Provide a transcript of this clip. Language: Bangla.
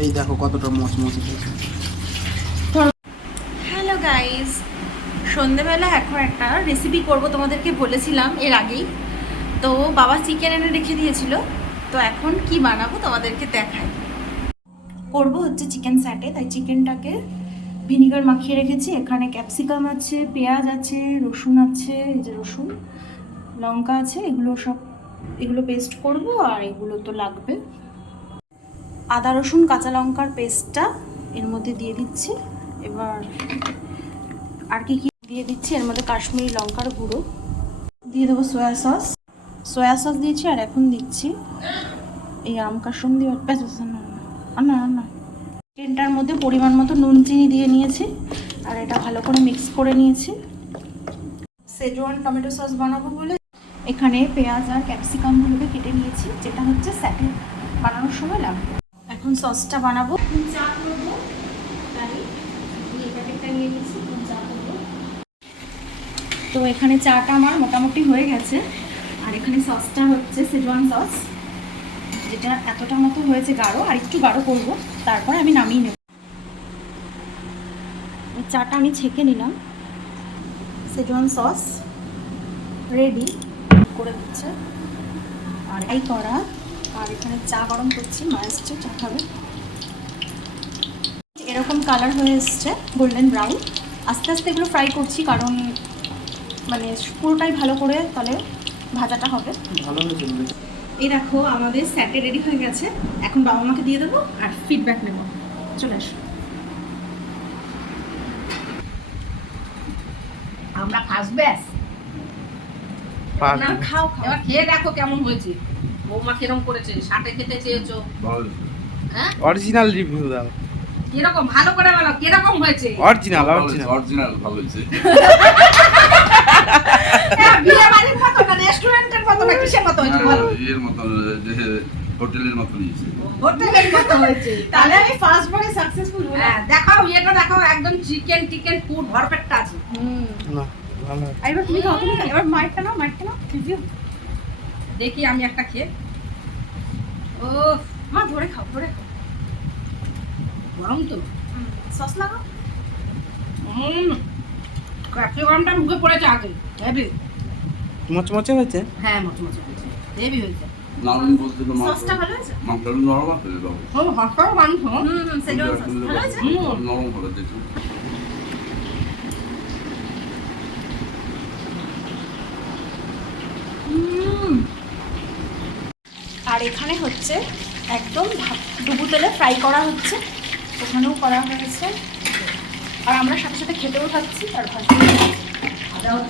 এই দেখো কতটা মচমচে হয়েছে। হ্যালো গাইস, সন্ধেবেলা এখন একটা রেসিপি করব, তোমাদেরকে বলেছিলাম এর আগেই। তো বাবা চিকেন এনে রেখে দিয়েছিল, তো এখন কি বানাবো তোমাদেরকে দেখাই। করব হচ্ছে চিকেন স্যাটে, তাই চিকেনটাকে ভিনিগার মাখিয়ে রেখেছি। এখানে ক্যাপসিকাম আছে, পেঁয়াজ আছে, রসুন আছে, এই যে রসুন, লঙ্কা আছে, এগুলো পেস্ট করব। আর এগুলো তো লাগবে, আদা রসুন কাঁচা লঙ্কার পেস্টটা এর মধ্যে দিয়ে দিচ্ছি। এবার আর কি কি দিয়ে দিচ্ছি এর মধ্যে, কাশ্মীরি লঙ্কার গুঁড়ো দিয়ে দেবো, সয়া সস দিয়েছি। আর এখন দিচ্ছি এই আম কাসুন দিয়ে না চিকেনটার মধ্যে পরিমাণ মতো নুন চিনি দিয়ে নিয়েছি। আর এটা ভালো করে মিক্স করে নিয়েছি। সেজওয়ান টমেটো সস বানাবো বলে এখানে পেঁয়াজ আর ক্যাপসিকামগুলোকে কেটে নিয়েছি, যেটা হচ্ছে স্যাটে বানানোর সময় লাগবে। এখন সসটা বানাবো। চা করবো, তাই এই প্যাকেটটা নিয়ে নিয়েছি, চা করবো। তো এখানে চাটা আমার মোটামুটি হয়ে গেছে। আর এখানে সসটা হচ্ছে সেজওয়ান সস, যেটা এতটা মতো হয়েছে গাঢ়, আর একটু গাঢ় করবো, তারপর আমি নামিয়ে নেব। চাটা আমি ছেঁকে নিলাম, সেজওয়ান সস রেডি করে দিচ্ছে। আর এই করা, আর এখানে চা গরম করছি, মা এসছে চা খাবে। এরকম কালার হয়ে এসছে, গোল্ডেন ব্রাউন। আস্তে আস্তে এগুলো ফ্রাই করছি, কারণ মানে পুরোটাই ভালো করে তাহলে ভাজাটা হবে। ভালো হয়েছে। এই দেখো আমাদের স্যাটে রেডি হয়ে গেছে। এখন বাবা মাকে দিয়ে দেবো আর ফিডব্যাক নেব। চলে আসো। আমরা ফার্স্ট ব্যাচ না, খাও খাও, এবার খেয়ে দেখো কেমন হয়েছে। বৌমা কিরকম করেছে, সাথে খেতে চেয়েছো? হ্যাঁ, অরিজিনাল রিভিউ দাও। কিরকম ভালো করে বলো, কিরকম হয়েছে? অরিজিনাল ভালো হয়েছে। হ্যাঁ, বিয়ে বাড়ির মতো না, রেস্টুরেন্টের মতো না, কিসের মতো হয়েছে বলো? এর মতো যে হোটেলের মতো নিয়েছে। হোটেলের মতো হয়েছে। তাহলে আমি ফার্স্ট বারে সাকসেসফুল হলাম। হ্যাঁ, দেখাও এটা, দেখাও একদম চিকেন ফুড ভরপেটটা আছে। না ভালো। এবার তুমি খাও, তুমি খাও। এবার মাইটটা নাও, রিভিউ দেখি আমি একটা খেয়ে। ও মা, ধরে খাও, ধরে খাও। গরম তো। সস লাগাও। ক্যাপসিকামটা মুখে পড়েছে আগে, হেভি। মচমচে হয়েছে। হ্যাঁ, মচমচে হয়েছে, হেভি হয়েছে। নরম বলতে তো সসটা ভালো হয়েছে। মাংসটা নরম আছে বাবু। ও হটকার মাংস। সেজওয়ান সস ভালো হয়েছে। নরম হলে দেখো। আর এখানে হচ্ছে একদম ডুবু তেলে ফ্রাই করা হচ্ছে, ওখানেও করা হয়েছে। আর আমরা সাথে সাথে খেতেও থাকছি আর ভাজতেও থাকছি।